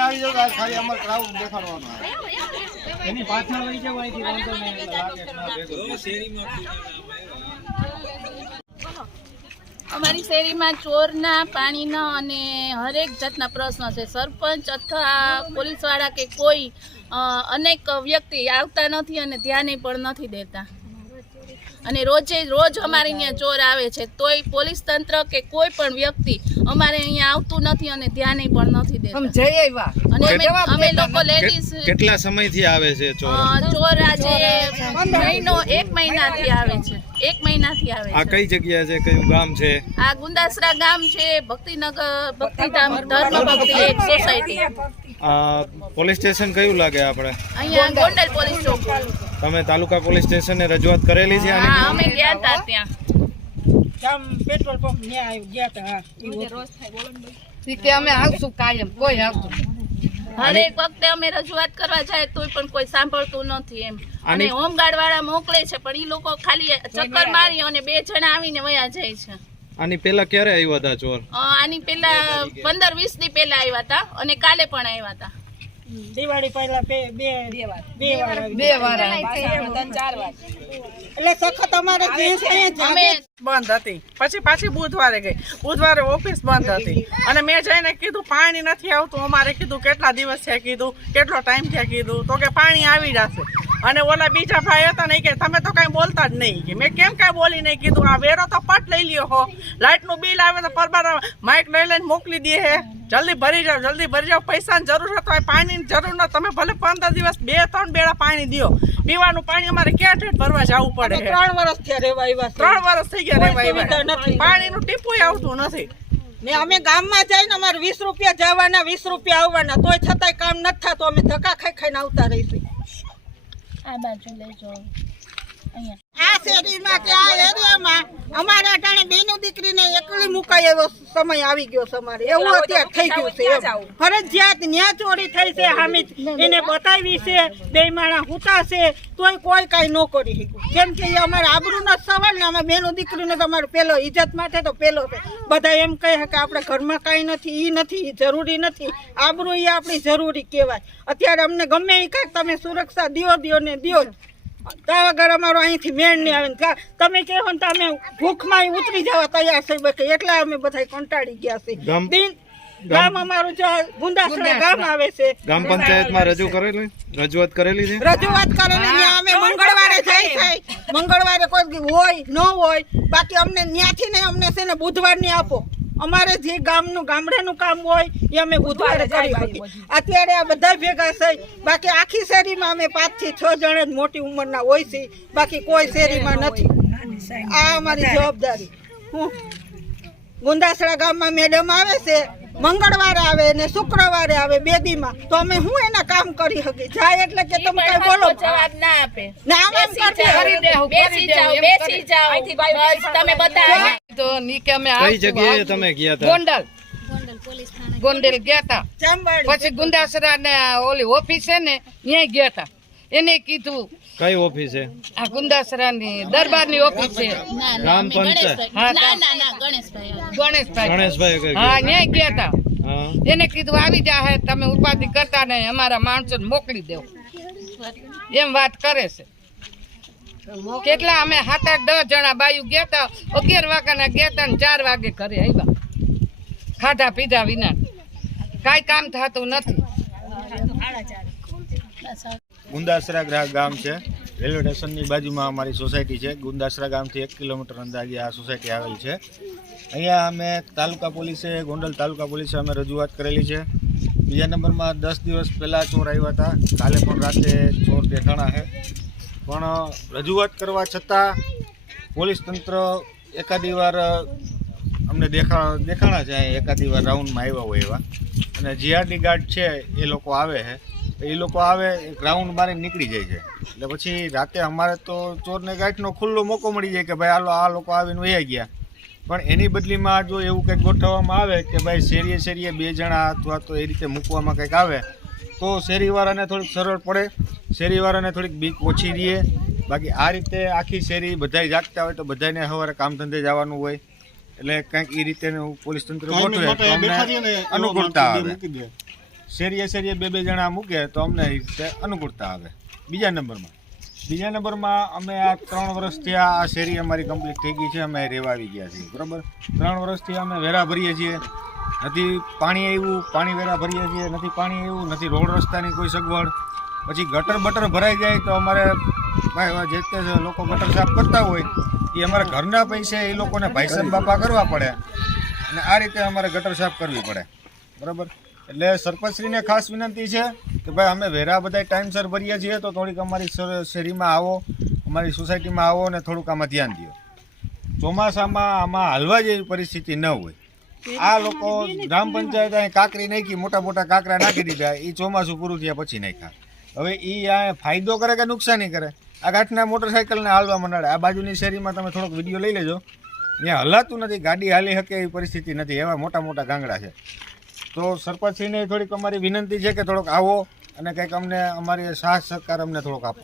આવી જાવ ખાલી અમાર ક્રાઉડ દેખાડવાનો એની પાછળ લઈ જાવ અહીંથી વાંધો નહીં. લાગે અમારી શેરીમાં ચોરના પાણીના અને હરેક જાતના પ્રશ્નો છે. સરપંચ અથવા પોલીસવાળા કે કોઈ અનેક વ્યક્તિ આવતા નથી અને ધ્યાને પણ નથી દેતા. અને રોજે રોજ અમારે અહીંયા ચોર આવે છે તોય પોલીસ તંત્ર કે કોઈ પણ વ્યક્તિ અમારે અહીંયા આવતું નથી અને ધ્યાન પણ નથી દેતા. અને અમે અમે લોકો લેડીઝ કેટલા સમયથી આવે છે ચોર? ચોર આજે મહિનો એક મહિનાથી આવે છે. એક મહિનાથી આવે આ છે. કઈ જગ્યા છે? કયું ગામ છે? આ ગુંદાસરા ગામ છે ભક્તિનગર ભક્તિધામ ધર્મ ભક્તિ એક સોસાયટી આ પોલીસ સ્ટેશન કયું લાગે આપણે? અહીંયા ગોંડલ પોલીસ ચોક. તમે તાલુકા પોલીસ સ્ટેશને રજૂઆત કરેલી છે હા અમે ગયા હતા ત્યાં. ઈ કે અમે આવશું કાયમ કોઈ આવતું અને એક વખતે અમે રજૂઆત કરવા જાય તોય પણ કોઈ સાંભળતું નથી એમ. અને હોમગાર્ડ વાળા મોકલે છે પણ એ લોકો ખાલી ચક્કર મારી અને બે જણા આવીને વયા જાય છે. આની પેલા ક્યારે આવ્યા હતા ચોર? આની પેલા પંદર વીસ દી પેલા આવ્યા હતા અને કાલે પણ આવ્યા હતા દિવાળી પહેલા બે બે બે વાર બે વાર આવ્યા. એટલે સખત અમારે બંધ હતી. પછી પાછી બુધવારે ગઈ. બુધવારે ઓફિસ બંધ હતી. અને મેં જઈને કીધું પાણી નથી આવતું. અમારે કીધું કેટલા દિવસ છે કીધું કેટલો ટાઈમ છે કીધું તો કે પાણી આવી જશે. અને ઓલા બીજા ભાઈ હતા ને કે તમે તો કાંઈ બોલતા જ નહીં. કે મેં કેમ કાંઈ બોલી નહીં કીધું? આ વેરો તો પટ લઈ લ્યો હો. લાઇટનું બિલ આવે તો પરબાર માઇક લઈ લઈને મોકલી દે હે. જલ્દી ભરી જાઓ જલ્દી ભરી જાઓ. પૈસાની જરૂર હોય તો પાણીની જરૂર ન તમે ભલે પંદર દિવસ બે ત્રણ બેડા પાણી દ્યો. પીવાનું પાણી અમારે ક્યાં ઠેઠ ભરવા જવું પડે ત્રણ વર્ષ થયા રેવા આવ્યા ત્રણ વર્ષ થઈ ગયા રેવા આવ્યા. પાણીનું ટીપું આવતું નથી. ને અમે ગામમાં જઈને અમારે વીસ રૂપિયા જવાના વીસ રૂપિયા આવવાના. તોય છતાંય કામ નથી થતું. અમે ધક્કા ખાઈ ખાઈને આવતા રહીશું. આ બાજુ લેજો અહીંયા. આ શેરીમાં કે આ એરિયામાં અમારે અટાણે બેનો દીકરીને એકલી મુકાય એવો સમય આવી ગયો છે અમારે. એવું અત્યારે થઈ ગયું છે. ફરજિયાત ન્યા ચોરી થઈ છે હામિદ. એને બતાવી છે બે માણા હુતા છે તોય કોઈ કાંઈ ન કરી શક્યું. કેમ કે એ અમારે આબરૂનો સવાલ ને અમે બેનું દીકરીને તમારો અમારો પેલો ઇજ્જત માટે તો પેલો છે. બધા એમ કહે છે કે આપણે ઘરમાં કાંઈ નથી એ નથી ઈ જરૂરી નથી. આબરૂ એ આપણી જરૂરી કહેવાય. અત્યારે અમને ગમે એ કાંઈક તમે સુરક્ષા દિયો દિયો ને દિયો જ. વગર અમારો અહીંથી મેળ નહીં આવે તમે કહો ને તો અમે ભૂખમાં ઉતરી જવા તૈયાર થઈ બાકી એટલા અમે બધા કંટાળી ગયા છે ગામ- દિન ગામ અમારું જો ગુંદાસરા ગામ આવે છે. ગ્રામ પંચાયતમાં રજૂ કરેલી? રજૂઆત કરેલી છે? રજૂઆત કરેલી અમે મંગળવારે જાય છે મંગળવારે કોઈ હોય ન હોય બાકી અમને ત્યાંથી નહીં અમને છે ને બુધવારની આપો. અમારે જે ગામનું ગામડાનું કામ હોય એ અમે બુધવારે કરી શકીએ અત્યારે આ બધા ભેગા થઈ. બાકી આખી શેરીમાં અમે પાંચથી છ જણા જ મોટી ઉંમરના હોય છે બાકી કોઈ શેરીમાં નથી. આ અમારી જવાબદારી. હું ગુંદાસડા ગામમાં મેડમ આવે છે મંગળવારે આવે ને શુક્રવારે આવે બે દીમાં તો અમે હું એના કામ કરી હકી જાય એટલે કે તમે કઈ બોલો. જવાબ ના આપે. ના આમ બેસી કરતી બેસી જાઓ બેસી જાઓ તમે બધા તો નીકે અમે કઈ જગ્યાએ તમે ગયા હતા? ગોંડલ. ગોંડલ ગયા હતા પછી ગુંદાસરા ને ઓલી ઓફિસ છે ને ત્યાં ગયા હતા એને કીધું કઈ ઓફિસે આ ગુંદાસરા ની દરબારની ઓફિસ છે. ના, ના, ગ્રામ પંચાયત. ગણેશભાઈ. હા, ના ના ના ગણેશભાઈ. હા ત્યાં ગયા હતા એને કીધું આવી જા તમે ઉપાધિ કરતા નહીં અમારા માણસો મોકલી દેવો. એમ વાત કરે છે. કેટલા અમે સાત આઠ દસ જણા બાયું ગયા અગિયાર વાગ્યાના ગયા ને ચાર વાગે ઘરે આવ્યા ખાધા પીધા વિના. કાંઈ કામ થતું નથી. ગુંદાસરા ગામ છે. રેલવે સ્ટેશનની બાજુમાં અમારી સોસાયટી છે. ગુંદાસરા ગામથી એક કિલોમીટર અંદાજે આ સોસાયટી આવેલી છે. અહીંયા અમે તાલુકા પોલીસે, ગોંડલ તાલુકા પોલીસે અમે રજૂઆત કરેલી છે. બીજા નંબરમાં દસ દિવસ પહેલાં ચોર આવ્યા હતા કાલે પણ રાતે ચોર દેખાણા છે પણ રજૂઆત કરવા છતાં પોલીસ તંત્ર એકાદી વાર અમને દેખા, દેખાણા છે એકાદી વાર રાઉન્ડમાં આવ્યા હોય એવા. અને જીઆરડી ગાર્ડ છે, એ લોકો આવે છે. એ લોકો આવે, એક રાઉન્ડ મારીને નીકળી જાય છે. એટલે પછી રાતે અમારે તો ચોરને ગાંઠનો ખુલ્લો મોકો મળી જાય કે ભાઈ હાલો, આ લોકો આવીને વહી ગયા. પણ એની બદલીમાં જો એવું કંઈક ગોઠવવામાં આવે કે ભાઈ શેરીએ શેરીએ બે જણા અથવા તો એ રીતે મૂકવામાં કંઈક આવે તો શેરીવાળાને થોડીક સરળ પડે શેરીવાળાને થોડીક બીક ઓછી રહીએ બાકી આ રીતે આખી શેરી બધાય જાગતા હોય તો બધાને સવારે કામ ધંધે જવાનું હોય. એટલે કંઈક એ રીતે પોલીસ તંત્ર ગોઠવે અનુકૂળતા આવે. શેરીએ શેરીએ બે બે જણા મૂકે તો અમને એ રીતે અનુકૂળતા આવે. બીજા નંબરમાં. બીજા નંબરમાં અમે આ ત્રણ વર્ષથી આ શેરી અમારી કમ્પ્લીટ થઈ ગઈ છે, અમે રહેવા આવી ગયા છીએ, બરાબર? ત્રણ વર્ષથી અમે વેરા ભરીએ છીએ. નથી પાણી આવ્યું પાણી વેરા ભરીએ છીએ, નથી પાણી આવ્યું નથી રોડ રસ્તાની કોઈ સગવડ. પછી ગટર બટર ભરાઈ જાય તો અમારે જે તે લોકો ગટર સાફ કરતા હોય, એ અમારા ઘરના પૈસે એ લોકોને ભાઈસન બાપા કરવા પડે. અને આ રીતે અમારે ગટર સાફ કરવી પડે. બરાબર? એટલે સરપંચશ્રીને ખાસ વિનંતી છે કે ભાઈ અમે વેરા બધા ટાઈમસર ભરીએ છીએ તો થોડીક અમારી શર- શેરીમાં આવો અમારી સોસાયટીમાં આવો અને થોડુંક આમાં ધ્યાન દો ચોમાસામાં આમાં હાલવા જેવી પરિસ્થિતિ ન હોય. આ લોકો ગ્રામ પંચાયત અહીં કાંકરી નાખી મોટા મોટા કાંકરા નાખી દીધા એ ચોમાસું પૂરું થયા પછી નાખ્યા. હવે એ આ ફાયદો કરે કે નુકસાની કરે? આ ગાંઠના મોટરસાઇકલને હાલવા મંડાડે આ બાજુની શેરીમાં તમે થોડોક વીડિયો લઈ લેજો. ત્યાં હલાતું નથી ગાડી હાલી શકે એવી પરિસ્થિતિ નથી. એવા મોટા મોટા ગાંગડા છે. તો સરપંચશ્રીને થોડીક અમારી વિનંતી છે કે થોડોક આવો અને કંઈક અમને અમારી સાહસ સહકાર અમને થોડોક આપો.